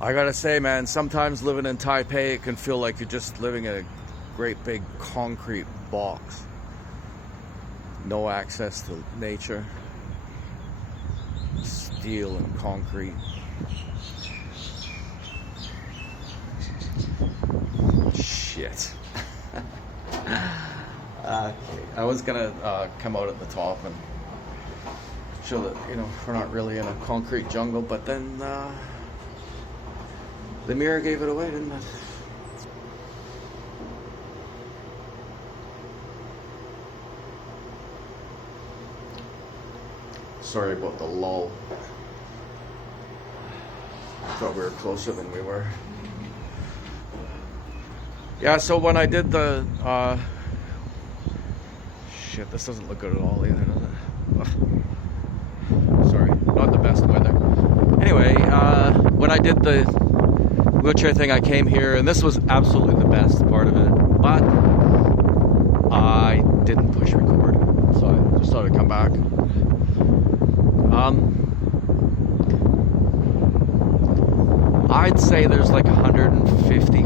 I gotta say, man, sometimes living in Taipei, it can feel like you're just living in a great big concrete box. No access to nature. Steel and concrete. Shit. Okay. I was gonna come out at the top and show that, we're not really in a concrete jungle, but then the mirror gave it away, didn't it? Sorry about the lull. Thought we were closer than we were. Yeah, so when I did the shit, this doesn't look good at all either, does it? Ugh. Sorry, not the best weather. Anyway, when I did the wheelchair thing, I came here, and this was absolutely the best part of it, but I didn't push record, so I just thought I'd come back. I'd say there's like 150